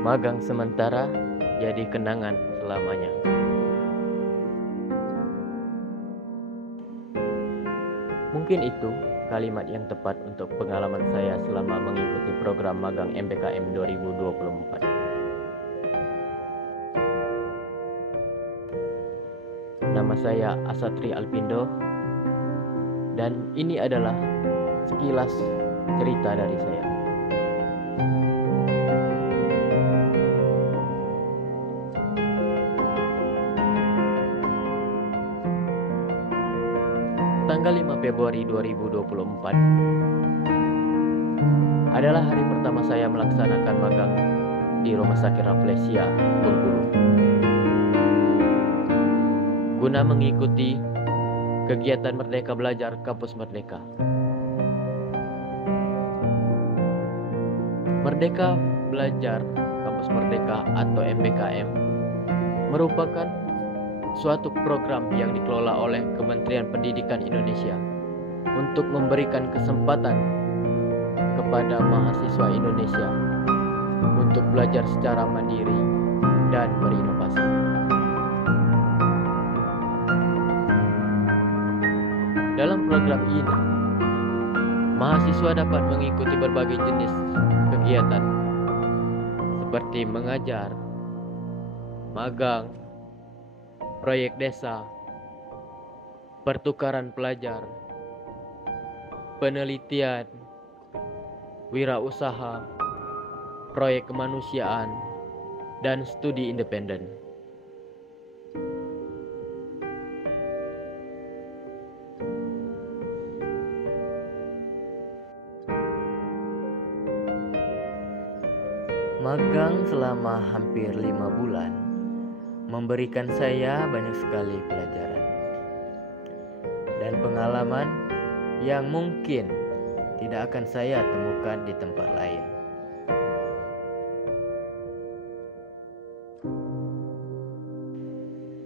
Magang sementara jadi kenangan selamanya. Mungkin itu kalimat yang tepat untuk pengalaman saya selama mengikuti program magang MBKM 2024. Nama saya Asatri Alpindo, dan ini adalah sekilas cerita dari saya. Tanggal 5 Februari 2024 adalah hari pertama saya melaksanakan magang di Rumah Sakit Rafflesia, Bengkulu, guna mengikuti kegiatan Merdeka Belajar Kampus Merdeka. Merdeka Belajar Kampus Merdeka atau MBKM merupakan suatu program yang dikelola oleh Kementerian Pendidikan Indonesia untuk memberikan kesempatan kepada mahasiswa Indonesia untuk belajar secara mandiri dan berinovasi. Dalam program ini, mahasiswa dapat mengikuti berbagai jenis kegiatan seperti mengajar, magang, proyek desa, pertukaran pelajar, penelitian, wirausaha, proyek kemanusiaan, dan studi independen. Magang selama hampir 5 bulan memberikan saya banyak sekali pelajaran dan pengalaman yang mungkin tidak akan saya temukan di tempat lain.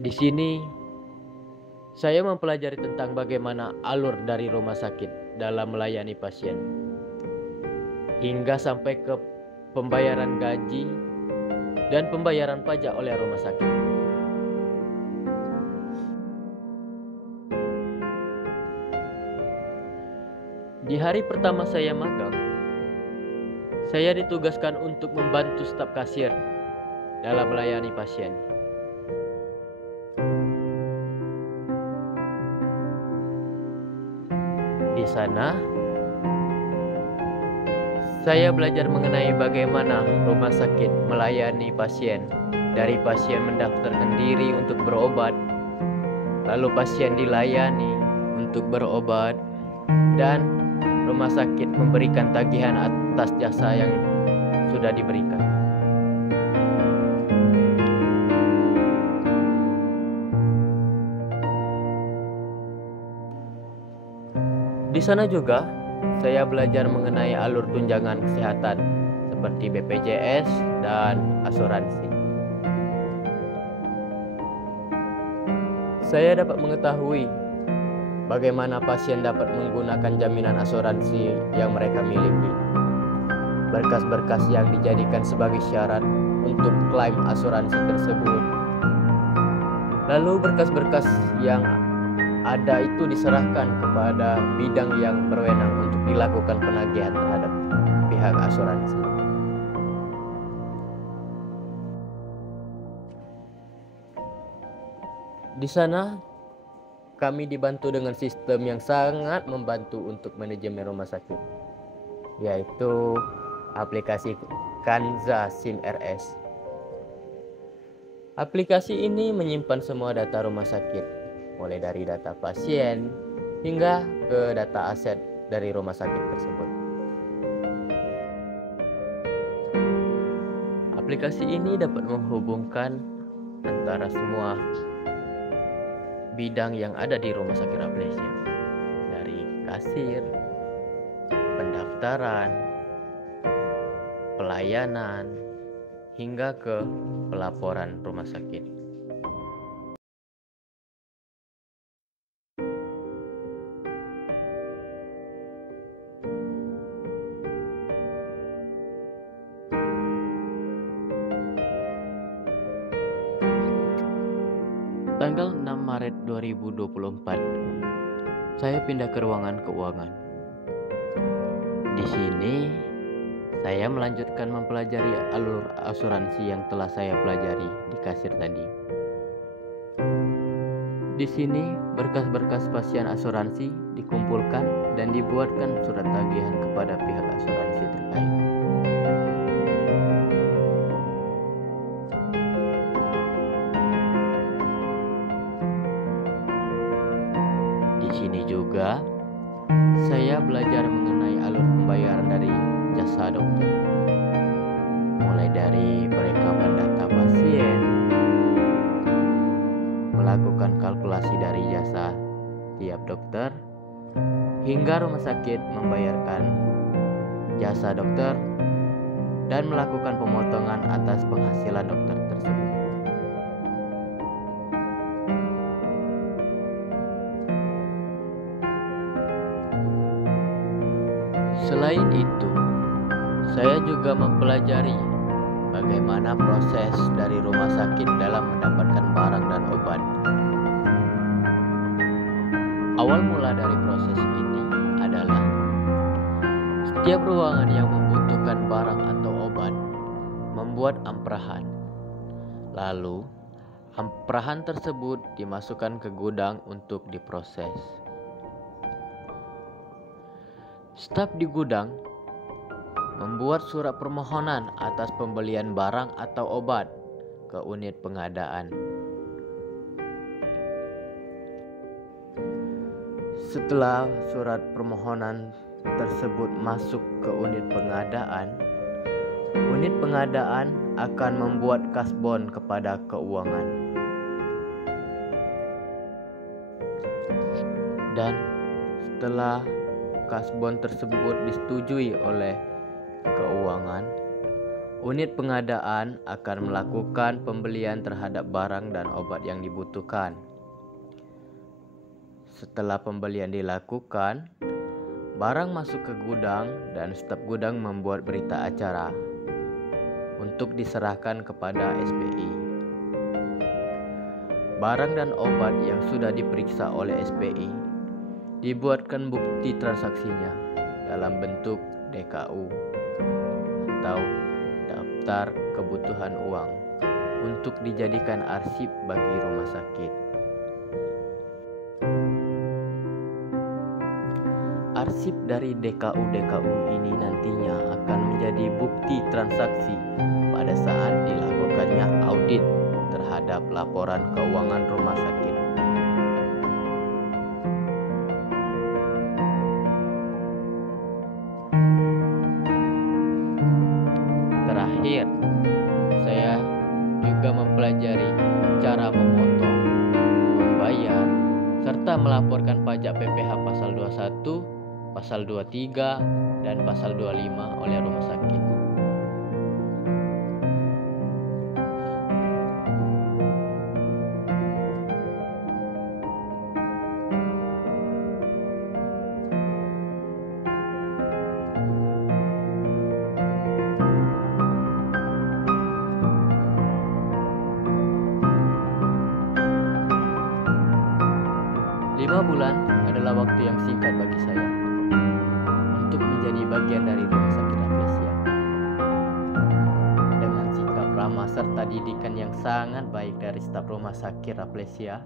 Di sini saya mempelajari tentang bagaimana alur dari rumah sakit dalam melayani pasien hingga sampai ke pembayaran gaji dan pembayaran pajak oleh rumah sakit. Di hari pertama saya magang, saya ditugaskan untuk membantu staf kasir dalam melayani pasien. Di sana, saya belajar mengenai bagaimana rumah sakit melayani pasien, dari pasien mendaftarkan diri untuk berobat, lalu pasien dilayani untuk berobat, dan rumah sakit memberikan tagihan atas jasa yang sudah diberikan. Di sana juga saya belajar mengenai alur tunjangan kesehatan seperti BPJS dan asuransi. Saya dapat mengetahui bagaimana pasien dapat menggunakan jaminan asuransi yang mereka miliki, berkas-berkas yang dijadikan sebagai syarat untuk klaim asuransi tersebut. Lalu berkas-berkas yang ada itu diserahkan kepada bidang yang berwenang untuk dilakukan penagihan terhadap pihak asuransi. Di sana kami dibantu dengan sistem yang sangat membantu untuk manajemen rumah sakit, yaitu aplikasi Kanza SIM RS. Aplikasi ini menyimpan semua data rumah sakit, mulai dari data pasien hingga ke data aset dari rumah sakit tersebut. Aplikasi ini dapat menghubungkan antara semua bidang yang ada di Rumah Sakit Rafflesia, dari kasir, pendaftaran, pelayanan, hingga ke pelaporan rumah sakit. Tanggal 6 Maret 2024, saya pindah ke ruangan keuangan. Di sini, saya melanjutkan mempelajari alur asuransi yang telah saya pelajari di kasir tadi. Di sini, berkas-berkas pasien asuransi dikumpulkan dan dibuatkan surat tagihan kepada pihak asuransi terkait. Di sini juga, saya belajar mengenai alur pembayaran dari jasa dokter, mulai dari perekaman data pasien, melakukan kalkulasi dari jasa tiap dokter, hingga rumah sakit membayarkan jasa dokter dan melakukan pemotongan atas penghasilan dokter tersebut. Selain itu, saya juga mempelajari bagaimana proses dari rumah sakit dalam mendapatkan barang dan obat. Awal mula dari proses ini adalah setiap ruangan yang membutuhkan barang atau obat membuat amprahan. Lalu, amprahan tersebut dimasukkan ke gudang untuk diproses. Staf di gudang membuat surat permohonan atas pembelian barang atau obat ke unit pengadaan. Setelah surat permohonan tersebut masuk ke unit pengadaan akan membuat kasbon kepada keuangan. Dan setelah kasbon tersebut disetujui oleh keuangan, unit pengadaan akan melakukan pembelian terhadap barang dan obat yang dibutuhkan. Setelah pembelian dilakukan, barang masuk ke gudang dan staf gudang membuat berita acara untuk diserahkan kepada SPI. Barang dan obat yang sudah diperiksa oleh SPI dibuatkan bukti transaksinya dalam bentuk DKU atau daftar kebutuhan uang untuk dijadikan arsip bagi rumah sakit. Arsip dari DKU ini nantinya akan menjadi bukti transaksi pada saat dilakukannya audit terhadap laporan keuangan rumah sakit. Terakhir, saya juga mempelajari cara memotong, membayar, serta melaporkan pajak PPh pasal 21, pasal 23, dan pasal 25 oleh rumah sakit. Lima bulan adalah waktu yang singkat bagi saya untuk menjadi bagian dari rumah sakit Rafflesia. Dengan sikap ramah serta didikan yang sangat baik dari staf rumah sakit Rafflesia,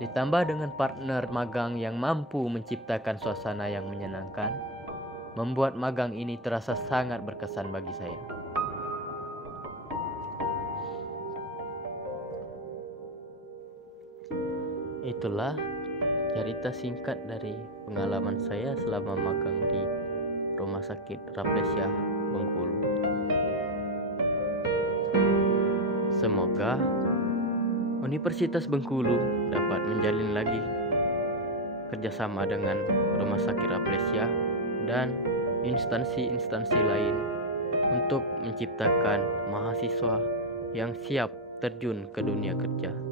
ditambah dengan partner magang yang mampu menciptakan suasana yang menyenangkan, membuat magang ini terasa sangat berkesan bagi saya. Itulah cerita singkat dari pengalaman saya selama magang di Rumah Sakit Rafflesia Bengkulu. Semoga Universitas Bengkulu dapat menjalin lagi kerjasama dengan Rumah Sakit Rafflesia dan instansi-instansi lain untuk menciptakan mahasiswa yang siap terjun ke dunia kerja.